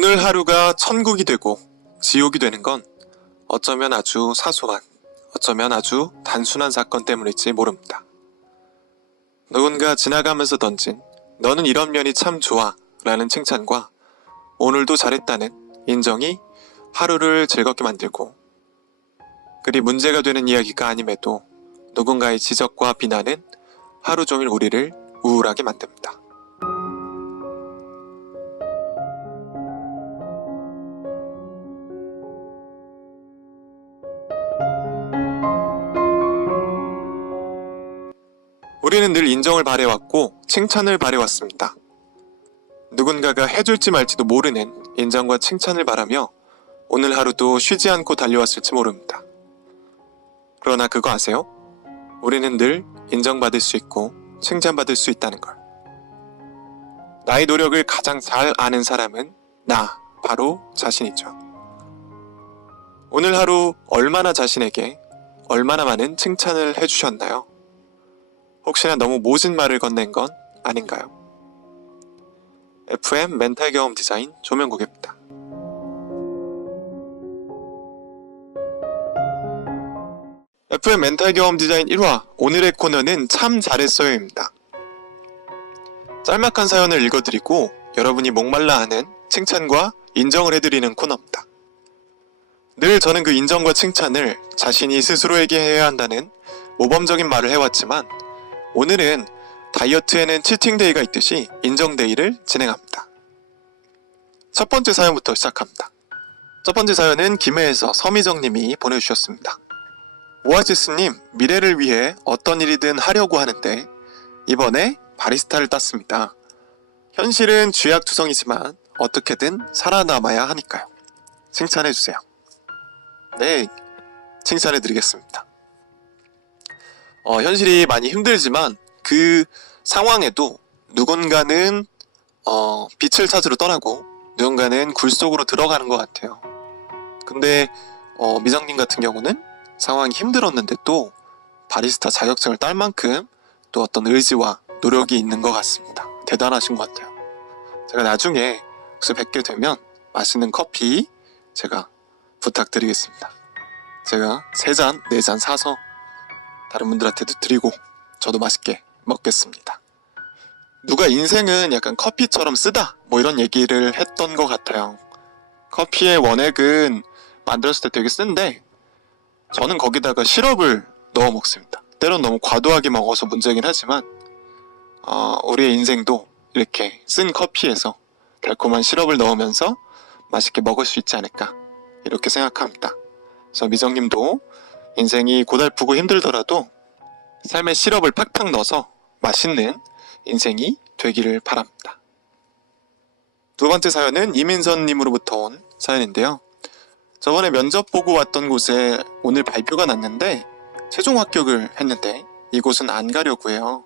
오늘 하루가 천국이 되고 지옥이 되는 건 어쩌면 아주 사소한, 어쩌면 아주 단순한 사건 때문일지 모릅니다. 누군가 지나가면서 던진 너는 이런 면이 참 좋아 라는 칭찬과 오늘도 잘했다는 인정이 하루를 즐겁게 만들고, 그리 문제가 되는 이야기가 아님에도 누군가의 지적과 비난은 하루 종일 우리를 우울하게 만듭니다. 우리는 늘 인정을 바래왔고 칭찬을 바래왔습니다. 누군가가 해줄지 말지도 모르는 인정과 칭찬을 바라며 오늘 하루도 쉬지 않고 달려왔을지 모릅니다. 그러나 그거 아세요? 우리는 늘 인정받을 수 있고 칭찬받을 수 있다는 걸. 나의 노력을 가장 잘 아는 사람은 나, 바로 자신이죠. 오늘 하루 얼마나 자신에게 얼마나 많은 칭찬을 해주셨나요? 혹시나 너무 모진 말을 건넨 건 아닌가요? FM 멘탈 경험 디자인 조명국입니다. FM 멘탈 경험 디자인 1화, 오늘의 코너는 참 잘했어요입니다. 짤막한 사연을 읽어드리고 여러분이 목말라 하는 칭찬과 인정을 해드리는 코너입니다. 늘 저는 그 인정과 칭찬을 자신이 스스로에게 해야 한다는 모범적인 말을 해왔지만, 오늘은 다이어트에는 치팅데이가 있듯이 인정데이를 진행합니다. 첫 번째 사연부터 시작합니다. 첫 번째 사연은 김해에서 서미정님이 보내주셨습니다. 오아시스님, 미래를 위해 어떤 일이든 하려고 하는데 이번에 바리스타를 땄습니다. 현실은 쥐약투성이지만 어떻게든 살아남아야 하니까요. 칭찬해주세요. 네, 칭찬해드리겠습니다. 현실이 많이 힘들지만 그 상황에도 누군가는 빛을 찾으러 떠나고 누군가는 굴 속으로 들어가는 것 같아요. 근데 미정님 같은 경우는 상황이 힘들었는데 또 바리스타 자격증을 딸 만큼 또 어떤 의지와 노력이 있는 것 같습니다. 대단하신 것 같아요. 제가 나중에 혹시 뵙게 되면 맛있는 커피 제가 부탁드리겠습니다. 제가 3잔, 4잔 사서 다른 분들한테도 드리고 저도 맛있게 먹겠습니다. 누가 인생은 약간 커피처럼 쓰다 뭐 이런 얘기를 했던 것 같아요. 커피의 원액은 만들었을 때 되게 쓴데 저는 거기다가 시럽을 넣어 먹습니다. 때론 너무 과도하게 먹어서 문제긴 하지만 우리의 인생도 이렇게 쓴 커피에서 달콤한 시럽을 넣으면서 맛있게 먹을 수 있지 않을까 이렇게 생각합니다. 그래서 미정님도 인생이 고달프고 힘들더라도 삶의 시럽을 팍팍 넣어서 맛있는 인생이 되기를 바랍니다. 두 번째 사연은 이민선님으로부터 온 사연인데요. 저번에 면접 보고 왔던 곳에 오늘 발표가 났는데 최종 합격을 했는데 이곳은 안 가려고 해요.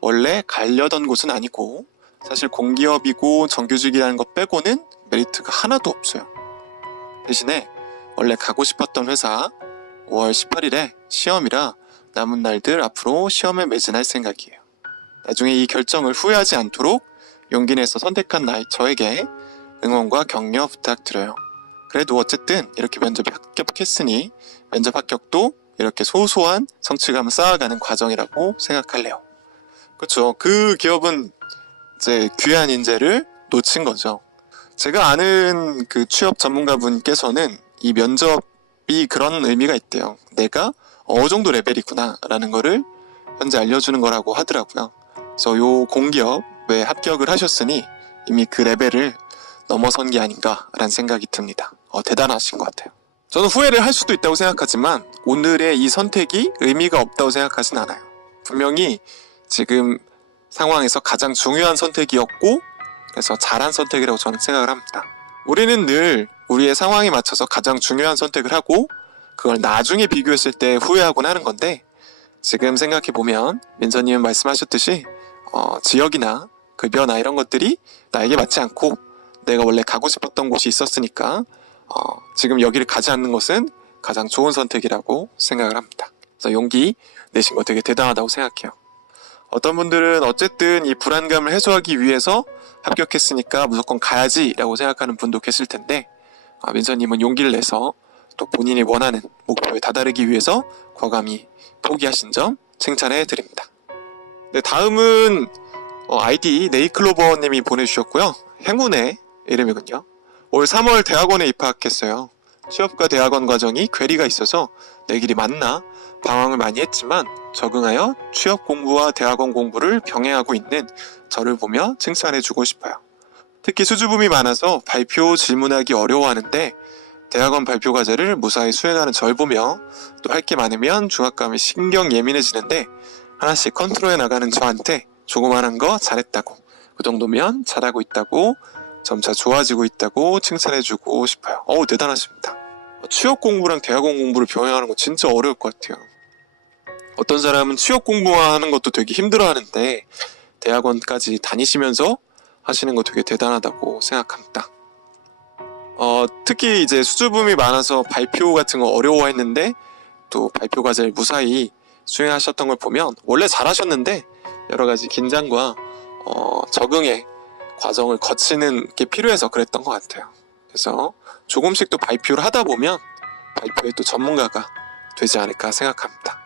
원래 가려던 곳은 아니고 사실 공기업이고 정규직이라는 것 빼고는 메리트가 하나도 없어요. 대신에 원래 가고 싶었던 회사 5월 18일에 시험이라 남은 날들 앞으로 시험에 매진할 생각이에요. 나중에 이 결정을 후회하지 않도록 용기 내서 선택한 저에게 응원과 격려 부탁드려요. 그래도 어쨌든 이렇게 면접에 합격했으니 면접 합격도 이렇게 소소한 성취감을 쌓아가는 과정이라고 생각할래요. 그렇죠. 그 기업은 이제 귀한 인재를 놓친 거죠. 제가 아는 그 취업 전문가분께서는 이 면접이 그런 의미가 있대요. 내가 어느 정도 레벨이구나 라는 거를 현재 알려주는 거라고 하더라고요. 그래서 요 공기업에 합격을 하셨으니 이미 그 레벨을 넘어선 게 아닌가 라는 생각이 듭니다. 대단하신 것 같아요. 저는 후회를 할 수도 있다고 생각하지만 오늘의 이 선택이 의미가 없다고 생각하진 않아요. 분명히 지금 상황에서 가장 중요한 선택이었고 그래서 잘한 선택이라고 저는 생각을 합니다. 우리는 늘 우리의 상황에 맞춰서 가장 중요한 선택을 하고 그걸 나중에 비교했을 때 후회하곤 하는 건데, 지금 생각해보면 민서님은 말씀하셨듯이 지역이나 급여나 이런 것들이 나에게 맞지 않고 내가 원래 가고 싶었던 곳이 있었으니까 지금 여기를 가지 않는 것은 가장 좋은 선택이라고 생각을 합니다. 그래서 용기 내신 거 되게 대단하다고 생각해요. 어떤 분들은 어쨌든 이 불안감을 해소하기 위해서 합격했으니까 무조건 가야지 라고 생각하는 분도 계실 텐데, 민서님은 용기를 내서 또 본인이 원하는 목표에 다다르기 위해서 과감히 포기하신 점 칭찬해 드립니다. 네, 다음은 아이디 네이클로버님이 보내주셨고요. 행운의 이름이군요. 올 3월 대학원에 입학했어요. 취업과 대학원 과정이 괴리가 있어서 내 길이 맞나 방황을 많이 했지만 적응하여 취업 공부와 대학원 공부를 병행하고 있는 저를 보며 칭찬해주고 싶어요. 특히 수줍음이 많아서 발표 질문하기 어려워하는데 대학원 발표 과제를 무사히 수행하는 절 보며 또 할 게 많으면 중압감이 신경 예민해지는데 하나씩 컨트롤해 나가는 저한테 조그만한 거 잘했다고, 그 정도면 잘하고 있다고, 점차 좋아지고 있다고 칭찬해주고 싶어요. 대단하십니다. 취업 공부랑 대학원 공부를 병행하는 거 진짜 어려울 것 같아요. 어떤 사람은 취업 공부하는 것도 되게 힘들어하는데 대학원까지 다니시면서 하시는 거 되게 대단하다고 생각합니다. 특히 이제 수줍음이 많아서 발표 같은 거 어려워했는데 또 발표 과제를 무사히 수행하셨던 걸 보면 원래 잘하셨는데 여러 가지 긴장과 적응의 과정을 거치는 게 필요해서 그랬던 것 같아요. 그래서 조금씩 또 발표를 하다 보면 발표의 또 전문가가 되지 않을까 생각합니다.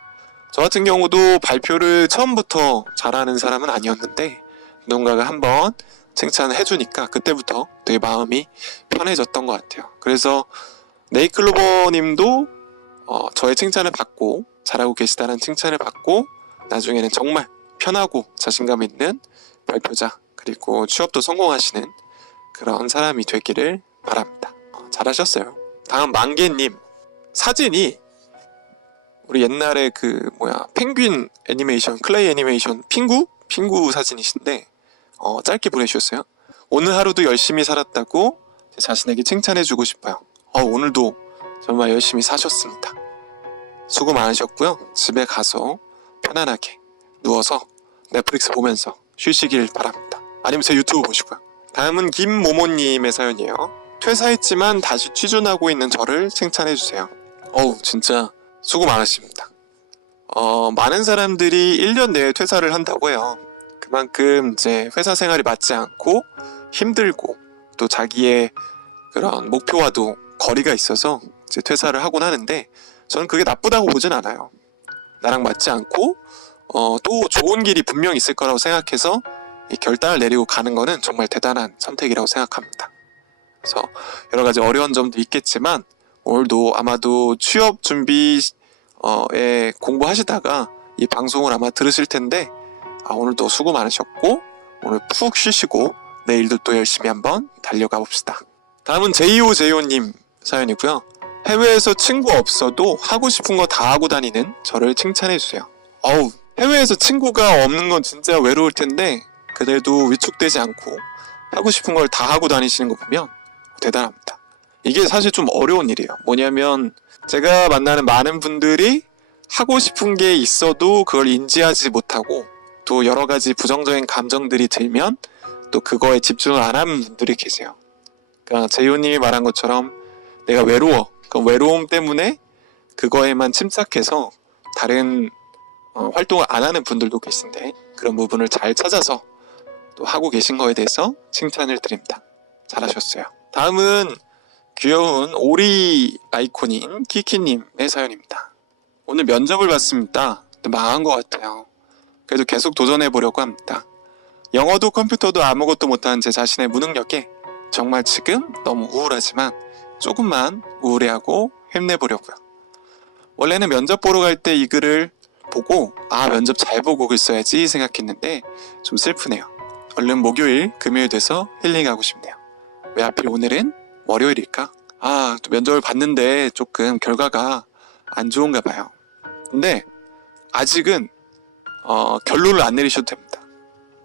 저 같은 경우도 발표를 처음부터 잘하는 사람은 아니었는데 누군가가 한번 칭찬을 해주니까 그때부터 되게 마음이 편해졌던 것 같아요. 그래서 네이클로버님도 저의 칭찬을 받고 잘하고 계시다는 칭찬을 받고 나중에는 정말 편하고 자신감 있는 발표자 그리고 취업도 성공하시는 그런 사람이 되기를 바랍니다. 잘하셨어요. 다음 만개님, 사진이 우리 옛날에 펭귄 애니메이션, 클레이 애니메이션 핑구 사진이신데 짧게 보내주셨어요. 오늘 하루도 열심히 살았다고 제 자신에게 칭찬해주고 싶어요. 오늘도 정말 열심히 사셨습니다. 수고 많으셨고요. 집에 가서 편안하게 누워서 넷플릭스 보면서 쉬시길 바랍니다. 아니면 제 유튜브 보시고요. 다음은 김모모님의 사연이에요. 퇴사했지만 다시 취준하고 있는 저를 칭찬해주세요. 진짜 수고 많으십니다. 많은 사람들이 1년 내에 퇴사를 한다고 해요. 그만큼 이제 회사 생활이 맞지 않고 힘들고 또 자기의 그런 목표와도 거리가 있어서 이제 퇴사를 하곤 하는데 저는 그게 나쁘다고 보진 않아요. 나랑 맞지 않고 또 좋은 길이 분명 있을 거라고 생각해서 이 결단을 내리고 가는 거는 정말 대단한 선택이라고 생각합니다. 그래서 여러 가지 어려운 점도 있겠지만 오늘도 아마도 취업 준비에 공부하시다가 이 방송을 아마 들으실 텐데 오늘도 수고 많으셨고 오늘 푹 쉬시고 내일도 또 열심히 한번 달려가 봅시다. 다음은 제이오제이오님 사연이고요. 해외에서 친구 없어도 하고 싶은 거 다 하고 다니는 저를 칭찬해주세요. 해외에서 친구가 없는 건 진짜 외로울 텐데 그래도 위축되지 않고 하고 싶은 걸 다 하고 다니시는 거 보면 대단합니다. 이게 사실 좀 어려운 일이에요. 뭐냐면 제가 만나는 많은 분들이 하고 싶은 게 있어도 그걸 인지하지 못하고 또 여러 가지 부정적인 감정들이 들면 또 그거에 집중을 안 하는 분들이 계세요. 그러니까 제이오님이 말한 것처럼 내가 외로워. 그 외로움 때문에 그거에만 침착해서 다른 활동을 안 하는 분들도 계신데 그런 부분을 잘 찾아서 또 하고 계신 거에 대해서 칭찬을 드립니다. 잘하셨어요. 다음은 귀여운 오리 아이콘인 키키님의 사연입니다. 오늘 면접을 봤습니다. 망한 것 같아요. 그래도 계속 도전해보려고 합니다. 영어도 컴퓨터도 아무것도 못하는 제 자신의 무능력에 정말 지금 너무 우울하지만 조금만 우울해하고 힘내보려고요. 원래는 면접 보러 갈 때 이 글을 보고 면접 잘 보고 글 써야지 생각했는데 좀 슬프네요. 얼른 목요일, 금요일 돼서 힐링하고 싶네요. 왜 하필 오늘은 월요일일까? 또 면접을 봤는데 조금 결과가 안 좋은가 봐요. 근데 아직은 결론을 안 내리셔도 됩니다.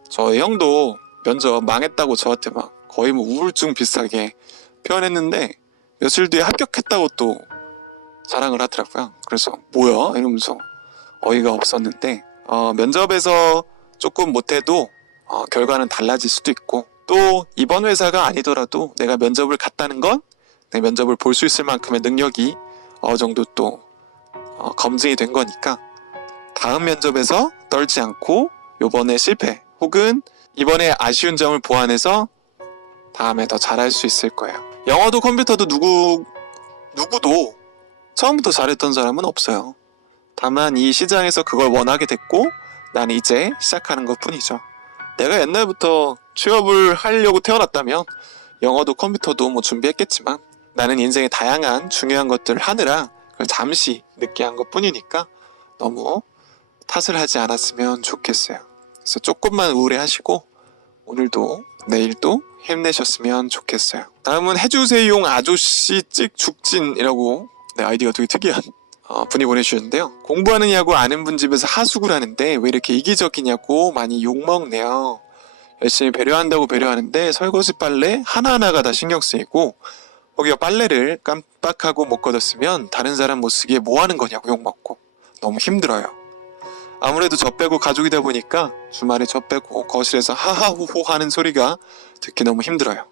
저희 형도 면접 망했다고 저한테 막 거의 우울증 비슷하게 표현했는데 며칠 뒤에 합격했다고 또 자랑을 하더라고요. 그래서 뭐야? 이러면서 어이가 없었는데 면접에서 조금 못해도 결과는 달라질 수도 있고 또 이번 회사가 아니더라도 내가 면접을 갔다는 건 내 면접을 볼 수 있을 만큼의 능력이 어느 정도 또 검증이 된 거니까 다음 면접에서 떨지 않고 요번에 실패 혹은 이번에 아쉬운 점을 보완해서 다음에 더 잘할 수 있을 거예요. 영어도 컴퓨터도 누구도 처음부터 잘했던 사람은 없어요. 다만 이 시장에서 그걸 원하게 됐고 나는 이제 시작하는 것 뿐이죠. 내가 옛날부터 취업을 하려고 태어났다면 영어도 컴퓨터도 뭐 준비했겠지만 나는 인생의 다양한 중요한 것들을 하느라 그걸 잠시 늦게 한 것 뿐이니까 너무 탓을 하지 않았으면 좋겠어요. 그래서 조금만 우울해하시고 오늘도 내일도 힘내셨으면 좋겠어요. 다음은 해주세용 아저씨 찍 죽진이라고 아이디가 되게 특이한 분이 보내주셨는데요. 공부하느냐고 아는 분 집에서 하숙을 하는데 왜 이렇게 이기적이냐고 많이 욕먹네요. 열심히 배려한다고 배려하는데 설거지 빨래 하나하나가 다 신경 쓰이고 거기가 빨래를 깜빡하고 못 걷었으면 다른 사람 못 쓰기에 뭐 하는 거냐고 욕먹고 너무 힘들어요. 아무래도 저 빼고 가족이다 보니까 주말에 저 빼고 거실에서 하하호호 하는 소리가 듣기 너무 힘들어요.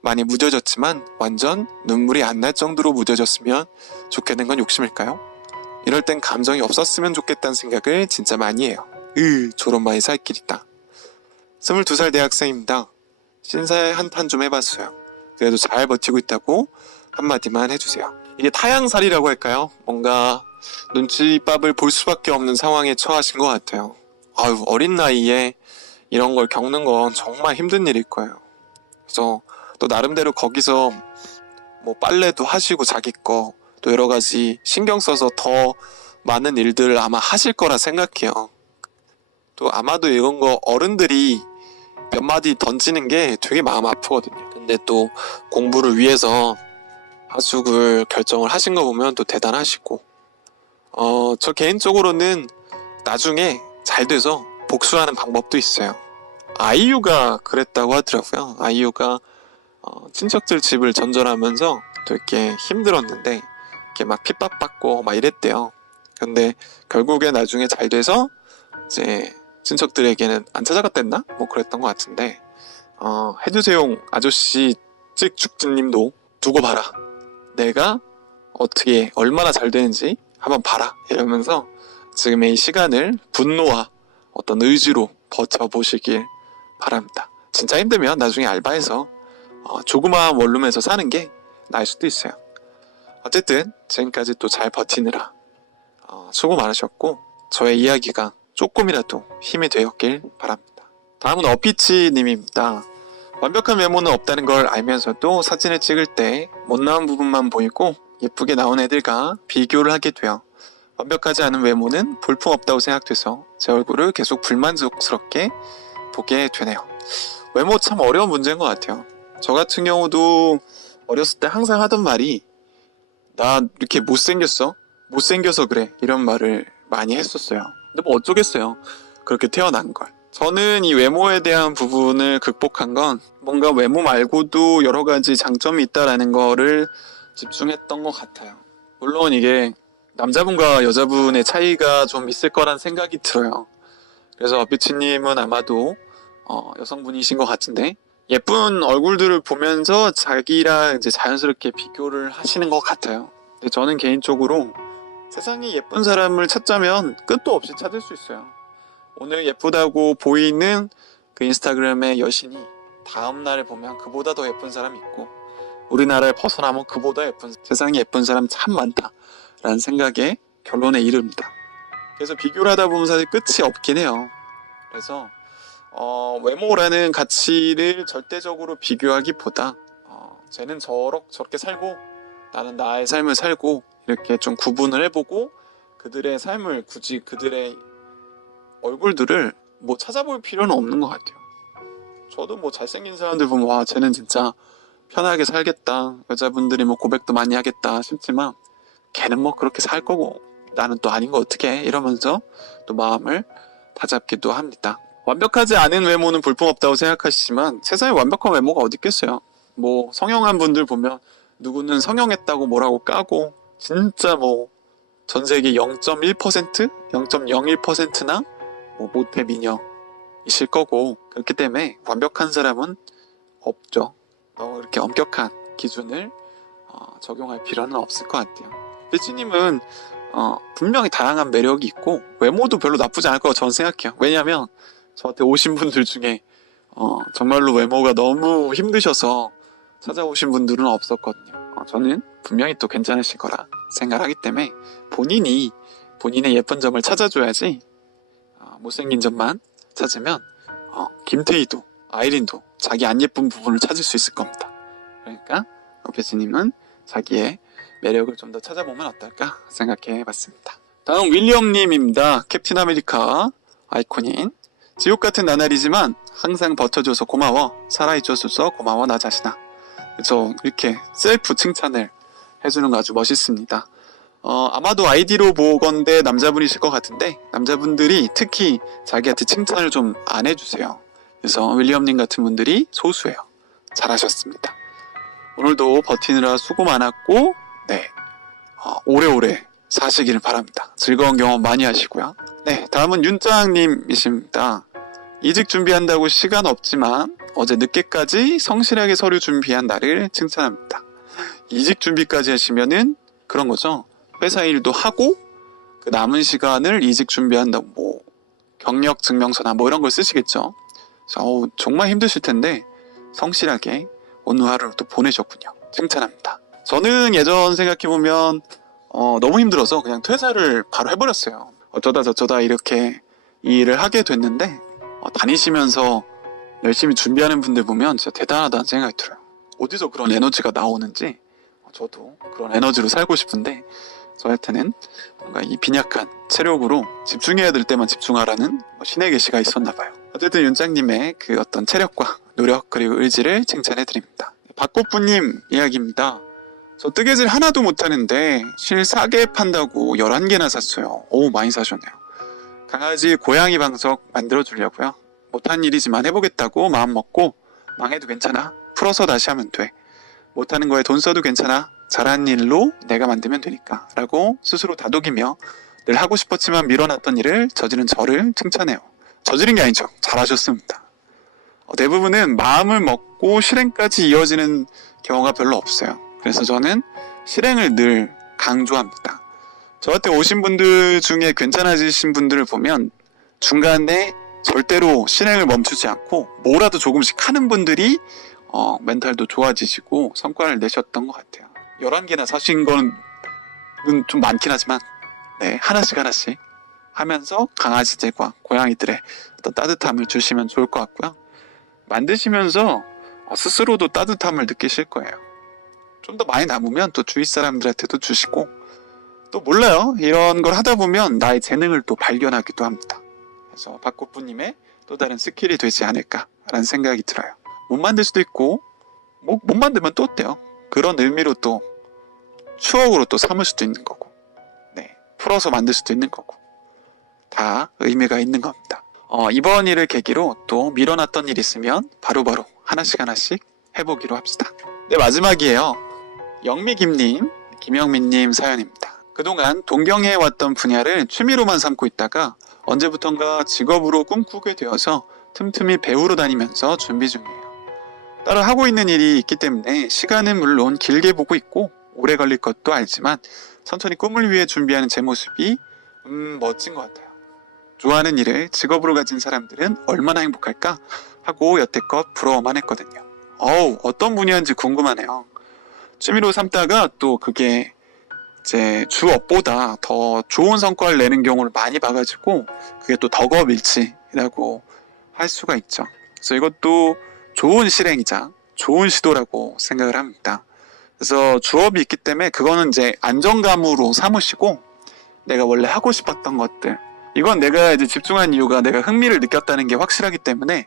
많이 무뎌졌지만 완전 눈물이 안 날 정도로 무뎌졌으면 좋겠는 건 욕심일까요? 이럴 땐 감정이 없었으면 좋겠다는 생각을 진짜 많이 해요. 저런 살 길 있다. 22살 대학생입니다. 신사에 한판 좀 해봤어요. 그래도 잘 버티고 있다고 한마디만 해주세요. 이게 타향살이라고 할까요? 뭔가 눈치밥을 볼 수밖에 없는 상황에 처하신 것 같아요. 어린 나이에 이런 걸 겪는 건 정말 힘든 일일 거예요. 그래서 또 나름대로 거기서 뭐 빨래도 하시고 자기 거 또 여러 가지 신경 써서 더 많은 일들을 아마 하실 거라 생각해요. 또 아마도 이런 거 어른들이 몇 마디 던지는 게 되게 마음 아프거든요. 근데 또 공부를 위해서 하숙을 결정을 하신 거 보면 또 대단하시고 저 개인적으로는 나중에 잘 돼서 복수하는 방법도 있어요. 아이유가 그랬다고 하더라고요. 아이유가 친척들 집을 전전하면서 되게 힘들었는데 이렇게 막 핍박받고 막 이랬대요. 근데 결국에 나중에 잘 돼서 이제 친척들에게는 안 찾아갔댔나? 뭐 그랬던 것 같은데 해주세용 아저씨 찍죽진님도 두고 봐라. 내가 어떻게 얼마나 잘 되는지 한번 봐라 이러면서 지금의 이 시간을 분노와 어떤 의지로 버텨보시길 바랍니다. 진짜 힘들면 나중에 알바해서 조그마한 원룸에서 사는 게 나을 수도 있어요. 어쨌든 지금까지 또 잘 버티느라 수고 많으셨고 저의 이야기가 조금이라도 힘이 되었길 바랍니다. 다음은 어피치님입니다. 완벽한 외모는 없다는 걸 알면서도 사진을 찍을 때 못 나온 부분만 보이고 예쁘게 나온 애들과 비교를 하게 돼요. 완벽하지 않은 외모는 볼품없다고 생각돼서 제 얼굴을 계속 불만족스럽게 보게 되네요. 외모 참 어려운 문제인 것 같아요. 저 같은 경우도 어렸을 때 항상 하던 말이 나 이렇게 못생겼어? 못생겨서 그래 이런 말을 많이 했었어요. 근데 뭐 어쩌겠어요. 그렇게 태어난 걸. 저는 이 외모에 대한 부분을 극복한 건 뭔가 외모 말고도 여러 가지 장점이 있다라는 거를 집중했던 것 같아요. 물론 이게 남자분과 여자분의 차이가 좀 있을 거란 생각이 들어요. 그래서 어피치님은 아마도 여성분이신 것 같은데 예쁜 얼굴들을 보면서 자기랑 이제 자연스럽게 비교를 하시는 것 같아요. 근데 저는 개인적으로 세상에 예쁜 사람을 찾자면 끝도 없이 찾을 수 있어요. 오늘 예쁘다고 보이는 그 인스타그램의 여신이 다음날에 보면 그보다 더 예쁜 사람이 있고 우리나라를 벗어나면 그보다 예쁜 세상에 예쁜 사람 참 많다 라는 생각에 결론에 이릅니다. 그래서 비교를 하다 보면 사실 끝이 없긴 해요. 그래서 외모라는 가치를 절대적으로 비교하기보다 쟤는 저렇게 살고 나는 나의 삶을 살고 이렇게 좀 구분을 해보고 그들의 삶을 굳이 그들의 얼굴들을 뭐 찾아볼 필요는 없는 것 같아요. 저도 뭐 잘생긴 사람들 보면 와 쟤는 진짜 편하게 살겠다 여자분들이 뭐 고백도 많이 하겠다 싶지만 걔는 뭐 그렇게 살 거고 나는 또 아닌 거 어떡해 이러면서 또 마음을 다잡기도 합니다. 완벽하지 않은 외모는 볼품없다고 생각하시지만 세상에 완벽한 외모가 어디 있겠어요. 뭐 성형한 분들 보면 누구는 성형했다고 뭐라고 까고 진짜 뭐 전세계 0.1%? 0.01%나 뭐 모태 미녀이실 거고 그렇기 때문에 완벽한 사람은 없죠. 너무 이렇게 엄격한 기준을 적용할 필요는 없을 것 같아요. 피치님은 분명히 다양한 매력이 있고 외모도 별로 나쁘지 않을 거라고 저는 생각해요. 왜냐하면 저한테 오신 분들 중에 정말로 외모가 너무 힘드셔서 찾아오신 분들은 없었거든요. 저는 분명히 또 괜찮으실 거라 생각하기 때문에 본인의 예쁜 점을 찾아줘야지 못생긴 점만 찾으면 김태희도 아이린도 자기 안 예쁜 부분을 찾을 수 있을 겁니다. 그러니까 배치님은 자기의 매력을 좀 더 찾아보면 어떨까 생각해 봤습니다. 다음 윌리엄님입니다. 캡틴 아메리카 아이콘인 지옥 같은 나날이지만 항상 버텨줘서 고마워. 살아있어줘서 고마워 나 자신아. 그래서 이렇게 셀프 칭찬을 해주는 거 아주 멋있습니다. 아마도 아이디로 보건대 남자분이실 것 같은데 남자분들이 특히 자기한테 칭찬을 좀 안 해주세요. 그래서 윌리엄님 같은 분들이 소수예요. 잘하셨습니다. 오늘도 버티느라 수고 많았고 네 오래오래 사시길 바랍니다. 즐거운 경험 많이 하시고요. 네, 다음은 윤짱님이십니다. 이직 준비한다고 시간 없지만 어제 늦게까지 성실하게 서류 준비한 나를 칭찬합니다. 이직 준비까지 하시면은 그런 거죠. 회사 일도 하고 그 남은 시간을 이직 준비한다고 뭐 경력 증명서나 뭐 이런 걸 쓰시겠죠. 그래서 정말 힘드실 텐데 성실하게 오늘 하루를 또 보내셨군요. 칭찬합니다. 저는 예전 생각해보면 너무 힘들어서 그냥 퇴사를 바로 해버렸어요. 어쩌다 저쩌다 이렇게 이 일을 하게 됐는데 다니시면서 열심히 준비하는 분들 보면 진짜 대단하다는 생각이 들어요. 어디서 그런 에너지가 나오는지 저도 그런 에너지로 살고 싶은데 저한테는 뭔가 이 빈약한 체력으로 집중해야 될 때만 집중하라는 신의 계시가 있었나 봐요. 어쨌든 윤장님의 그 어떤 체력과 노력 그리고 의지를 칭찬해 드립니다. 박꽃부님 이야기입니다. 저 뜨개질 하나도 못하는데 실 싸게 판다고 11개나 샀어요. 오, 많이 사셨네요. 강아지 고양이 방석 만들어 주려고요. 못한 일이지만 해보겠다고 마음 먹고 망해도 괜찮아. 풀어서 다시 하면 돼. 못하는 거에 돈 써도 괜찮아. 잘한 일로 내가 만들면 되니까 라고 스스로 다독이며 늘 하고 싶었지만 밀어놨던 일을 저지른 저를 칭찬해요. 저지른 게 아니죠. 잘하셨습니다. 대부분은 마음을 먹고 실행까지 이어지는 경우가 별로 없어요. 그래서 저는 실행을 늘 강조합니다. 저한테 오신 분들 중에 괜찮아지신 분들을 보면 중간에 절대로 실행을 멈추지 않고 뭐라도 조금씩 하는 분들이 멘탈도 좋아지시고 성과를 내셨던 것 같아요. 11개나 사신 거는 좀 많긴 하지만 네, 하나씩 하면서 강아지들과 고양이들의 어떤 따뜻함을 주시면 좋을 것 같고요. 만드시면서 스스로도 따뜻함을 느끼실 거예요. 좀 더 많이 남으면 또 주위 사람들한테도 주시고 또 몰라요. 이런 걸 하다 보면 나의 재능을 또 발견하기도 합니다. 그래서 박꽃부님의 또 다른 스킬이 되지 않을까라는 생각이 들어요. 못 만들 수도 있고 못 만들면 또 어때요? 그런 의미로 또 추억으로 또 삼을 수도 있는 거고 네, 풀어서 만들 수도 있는 거고 다 의미가 있는 겁니다. 이번 일을 계기로 또 밀어놨던 일 있으면 바로바로 하나씩 해보기로 합시다. 네, 마지막이에요. 영미김님, 김영민님 사연입니다. 그동안 동경해왔던 분야를 취미로만 삼고 있다가 언제부턴가 직업으로 꿈꾸게 되어서 틈틈이 배우러 다니면서 준비 중이에요. 따로 하고 있는 일이 있기 때문에 시간은 물론 길게 보고 있고 오래 걸릴 것도 알지만 천천히 꿈을 위해 준비하는 제 모습이 멋진 것 같아요. 좋아하는 일을 직업으로 가진 사람들은 얼마나 행복할까 하고 여태껏 부러워만 했거든요. 어떤 분야인지 궁금하네요. 취미로 삼다가 또 그게 제 주업보다 더 좋은 성과를 내는 경우를 많이 봐가지고 그게 또 덕업일치라고 할 수가 있죠. 그래서 이것도 좋은 실행이자 좋은 시도라고 생각을 합니다. 그래서 주업이 있기 때문에 그거는 이제 안정감으로 삼으시고 내가 원래 하고 싶었던 것들 이건 내가 이제 집중한 이유가 내가 흥미를 느꼈다는 게 확실하기 때문에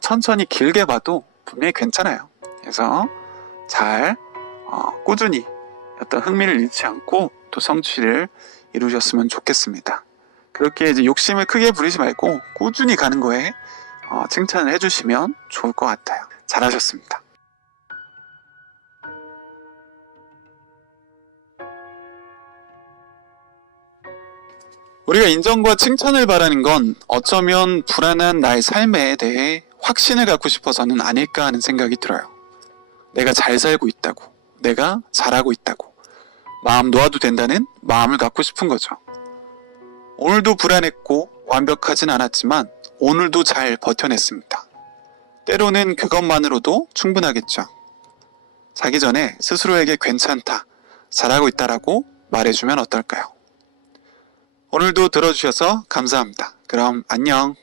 천천히 길게 봐도 분명히 괜찮아요. 그래서 잘 꾸준히 어떤 흥미를 잃지 않고 또 성취를 이루셨으면 좋겠습니다. 그렇게 이제 욕심을 크게 부리지 말고 꾸준히 가는 거에 칭찬을 해주시면 좋을 것 같아요. 잘하셨습니다. 우리가 인정과 칭찬을 바라는 건 어쩌면 불안한 나의 삶에 대해 확신을 갖고 싶어서는 아닐까 하는 생각이 들어요. 내가 잘 살고 있다고, 내가 잘하고 있다고, 마음 놓아도 된다는 마음을 갖고 싶은 거죠. 오늘도 불안했고 완벽하진 않았지만 오늘도 잘 버텨냈습니다. 때로는 그것만으로도 충분하겠죠. 자기 전에 스스로에게 괜찮다, 잘하고 있다라고 말해주면 어떨까요? 오늘도 들어주셔서 감사합니다. 그럼 안녕.